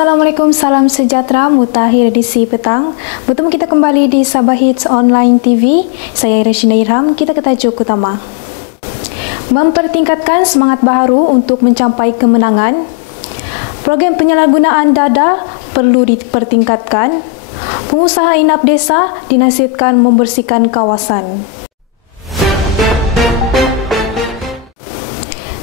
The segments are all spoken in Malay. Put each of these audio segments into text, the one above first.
Assalamualaikum, salam sejahtera, mutakhir edisi petang. Bertemu kita kembali di Sabah Hits Online TV. Saya Rashida Irham, kita ke tajuk utama. Mempertingkatkan semangat baharu untuk mencapai kemenangan. Program penyalahgunaan dada perlu dipertingkatkan. Pengusaha inap desa dinasihatkan membersihkan kawasan.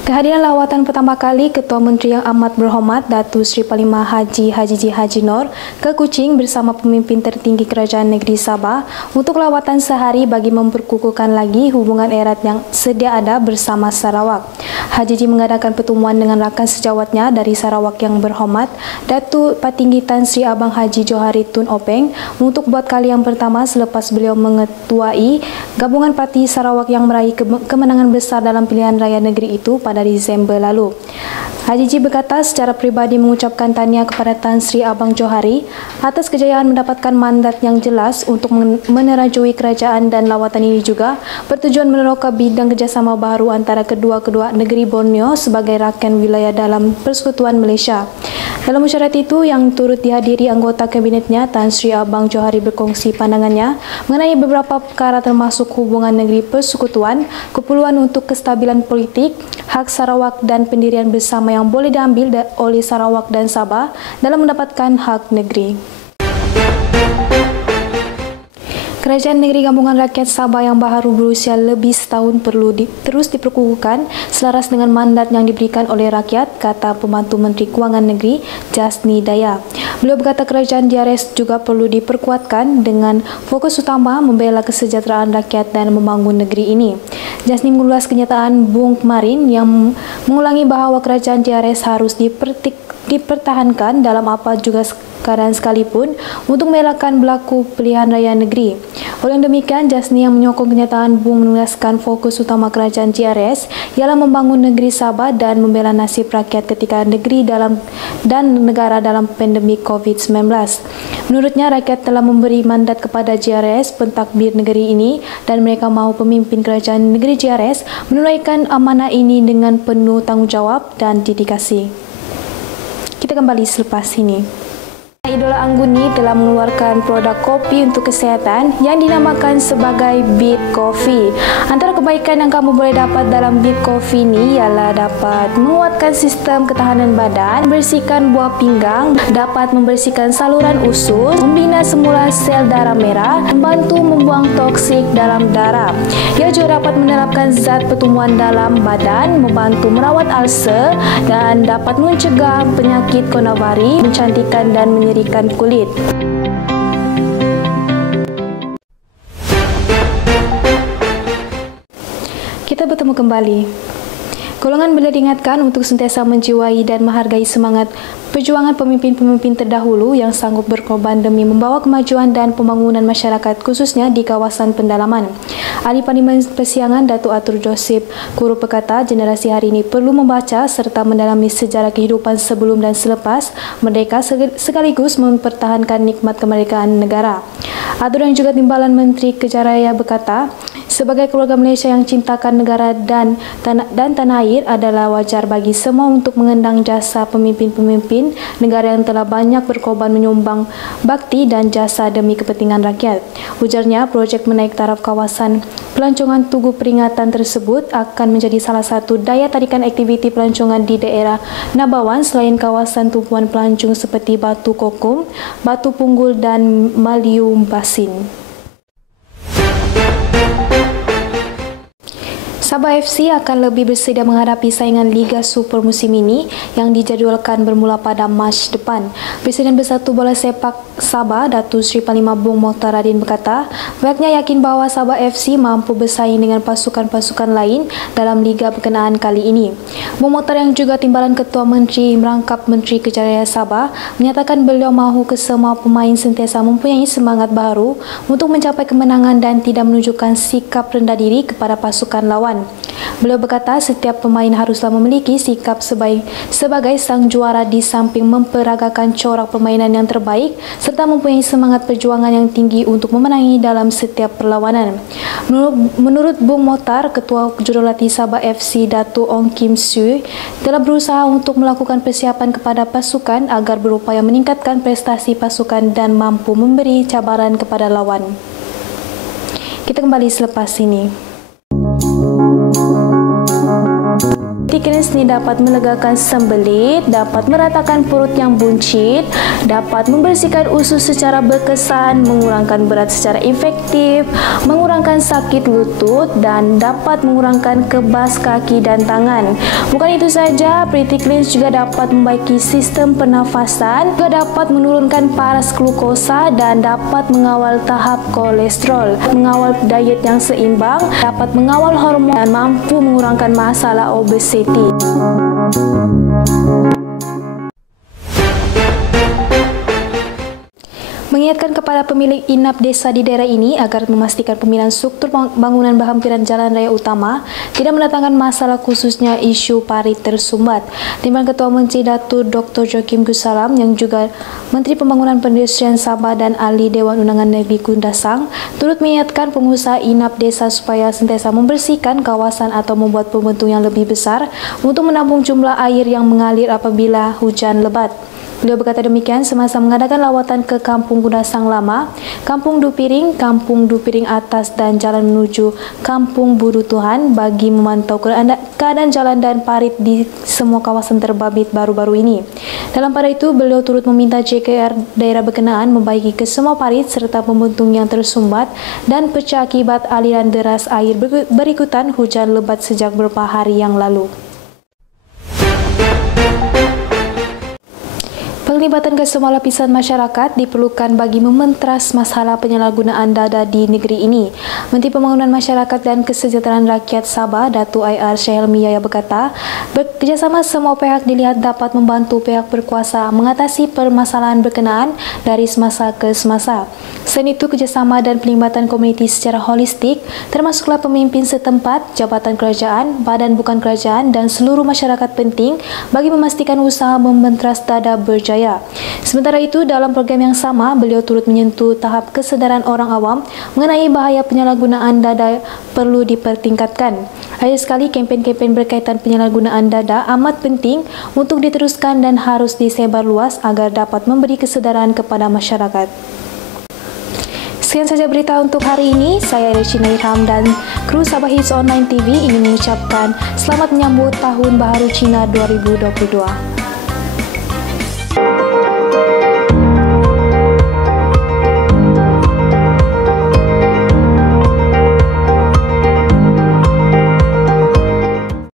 Kehadiran lawatan pertama kali Ketua Menteri Yang Amat Berhormat Datuk Seri Panglima Haji Haji Noor ke Kuching bersama pemimpin tertinggi Kerajaan Negeri Sabah untuk lawatan sehari bagi memperkukuhkan lagi hubungan erat yang sedia ada bersama Sarawak. Haji mengadakan pertemuan dengan rakan sejawatnya dari Sarawak Yang Berhormat Datuk Patinggi Tan Sri Abang Haji Johari Tun Openg untuk buat kali yang pertama selepas beliau mengetuai Gabungan Parti Sarawak yang meraih kemenangan besar dalam pilihan raya negeri itu pada Disember lalu. Haji berkata secara peribadi mengucapkan tahniah kepada Tan Sri Abang Johari atas kejayaan mendapatkan mandat yang jelas untuk menerajui kerajaan, dan lawatan ini juga bertujuan meneroka bidang kerjasama baru antara kedua negeri Borneo sebagai rakan wilayah dalam Persekutuan Malaysia. Dalam mesyuarat itu yang turut dihadiri anggota kabinetnya, Tan Sri Abang Johari berkongsi pandangannya mengenai beberapa perkara termasuk hubungan negeri persekutuan, keperluan untuk kestabilan politik, hak Sarawak dan pendirian bersama yang boleh diambil oleh Sarawak dan Sabah dalam mendapatkan hak negeri. Kerajaan Negeri Gabungan Rakyat Sabah yang baharu berusia lebih setahun perlu terus diperkukuhkan selaras dengan mandat yang diberikan oleh rakyat, kata Pembantu Menteri Kewangan Negeri Jasni Daya. Beliau berkata kerajaan DRS juga perlu diperkuatkan dengan fokus utama membela kesejahteraan rakyat dan membangun negeri ini. Jasni mengulas kenyataan Bung kemarin yang mengulangi bahawa kerajaan DRS harus dipertahankan dalam apa juga keadaan sekalipun untuk mengelakkan berlaku pilihan raya negeri. Oleh demikian, Jasni yang menyokong kenyataan Bung menegaskan fokus utama kerajaan DRS ialah membangun negeri Sabah dan membela nasib rakyat ketika negeri dan negara dalam pandemik COVID-19. Menurutnya, rakyat telah memberi mandat kepada DRS pentadbir negeri ini dan mereka mahu pemimpin kerajaan negeri DRS menunaikan amanah ini dengan penuh tanggungjawab dan dedikasi. Kita kembali selepas ini. Idola Angguni telah mengeluarkan produk kopi untuk kesihatan yang dinamakan sebagai Beat Coffee. Antara kebaikan yang kamu boleh dapat dalam Beat Coffee ini ialah dapat menguatkan sistem ketahanan badan, membersihkan buah pinggang, dapat membersihkan saluran usus, membina semula sel darah merah, membantu membuang toksik dalam darah. Ia juga dapat menerapkan zat pertumbuhan dalam badan, membantu merawat ulcer dan dapat mencegah penyakit konavari, mencantikkan dan menyerikan kulit. Kita bertemu kembali. Golongan beliau diingatkan untuk sentiasa menjiwai dan menghargai semangat perjuangan pemimpin-pemimpin terdahulu yang sanggup berkorban demi membawa kemajuan dan pembangunan masyarakat khususnya di kawasan pendalaman. Ahli Parlimen Persiangan Datuk Arthur Joseph Kuru berkata generasi hari ini perlu membaca serta mendalami sejarah kehidupan sebelum dan selepas merdeka sekaligus mempertahankan nikmat kemerdekaan negara. Arthur yang juga Timbalan Menteri Kejaraya berkata, sebagai keluarga Malaysia yang cintakan negara dan tanah air adalah wajar bagi semua untuk mengendang jasa pemimpin-pemimpin negara yang telah banyak berkorban menyumbang bakti dan jasa demi kepentingan rakyat. Ujarnya, projek menaik taraf kawasan pelancongan Tugu Peringatan tersebut akan menjadi salah satu daya tarikan aktiviti pelancongan di daerah Nabawan selain kawasan tumpuan pelancong seperti Batu Kokum, Batu Punggul dan Malium Basin. Sabah FC akan lebih bersedia menghadapi saingan Liga Super musim ini yang dijadualkan bermula pada Mac depan. Presiden Bersatu Bola Sepak Sabah, Datuk Seri Panglima Bung Mokhtar Radin berkata, pihaknya yakin bahawa Sabah FC mampu bersaing dengan pasukan-pasukan lain dalam liga berkenaan kali ini. Bung Mokhtar yang juga Timbalan Ketua Menteri merangkap Menteri Kejaraya Sabah menyatakan beliau mahu kesemua pemain sentiasa mempunyai semangat baru untuk mencapai kemenangan dan tidak menunjukkan sikap rendah diri kepada pasukan lawan. Beliau berkata setiap pemain haruslah memiliki sikap sebagai sang juara di samping memperagakan corak permainan yang terbaik serta mempunyai semangat perjuangan yang tinggi untuk memenangi dalam setiap perlawanan. Menurut Bung Motar, Ketua Jurulatih Sabah FC Datuk Ong Kim Sui telah berusaha untuk melakukan persiapan kepada pasukan agar berupaya meningkatkan prestasi pasukan dan mampu memberi cabaran kepada lawan. Kita kembali selepas ini. Tikins ini dapat melegakan sembelit, dapat meratakan perut yang buncit, dapat membersihkan usus secara berkesan, mengurangkan berat secara efektif, mengurangkan sakit lutut dan dapat mengurangkan kebas kaki dan tangan. Bukan itu saja, Pretty Cleanse juga dapat membaiki sistem pernafasan, juga dapat menurunkan paras glukosa dan dapat mengawal tahap kolesterol, mengawal diet yang seimbang, dapat mengawal hormon dan mampu mengurangkan masalah obesitas. Mengingatkan kepada pemilik inap desa di daerah ini agar memastikan pembinaan struktur bangunan berhampiran jalan raya utama tidak mendatangkan masalah khususnya isu parit tersumbat. Timbalan Ketua Menteri Datuk Dr. Joakim Gusalam yang juga Menteri Pembangunan Perindustrian Sabah dan Ahli Dewan Undangan Negeri Kundasang turut mengingatkan pengusaha inap desa supaya sentiasa membersihkan kawasan atau membuat pembentuk yang lebih besar untuk menampung jumlah air yang mengalir apabila hujan lebat. Beliau berkata demikian semasa mengadakan lawatan ke Kampung Kundasang Lama, Kampung Dupiring, Kampung Dupiring Atas dan jalan menuju Kampung Buru Tuhan bagi memantau keadaan jalan dan parit di semua kawasan terbabit baru-baru ini. Dalam pada itu, beliau turut meminta JKR daerah berkenaan membaiki ke semua parit serta pembentung yang tersumbat dan pecah akibat aliran deras air berikutan hujan lebat sejak beberapa hari yang lalu. Penglibatan ke semua lapisan masyarakat diperlukan bagi mementras masalah penyalahgunaan dada di negeri ini. Menteri Pembangunan Masyarakat dan Kesejahteraan Rakyat Sabah, Datuk IR Syahelmi Yahya berkata, bekerjasama semua pihak dilihat dapat membantu pihak berkuasa mengatasi permasalahan berkenaan dari semasa ke semasa. Selain itu, kerjasama dan pelibatan komuniti secara holistik, termasuklah pemimpin setempat, jabatan kerajaan, badan bukan kerajaan dan seluruh masyarakat penting bagi memastikan usaha mementras dada berjaya. Sementara itu, dalam program yang sama, beliau turut menyentuh tahap kesedaran orang awam mengenai bahaya penyalahgunaan dada perlu dipertingkatkan. Akhir sekali, kempen-kempen berkaitan penyalahgunaan dada amat penting untuk diteruskan dan harus disebar luas agar dapat memberi kesedaran kepada masyarakat. Sekian saja berita untuk hari ini. Saya Reshina Irham dan kru Sabah Hits Online TV ingin mengucapkan selamat menyambut Tahun Baharu Cina 2022.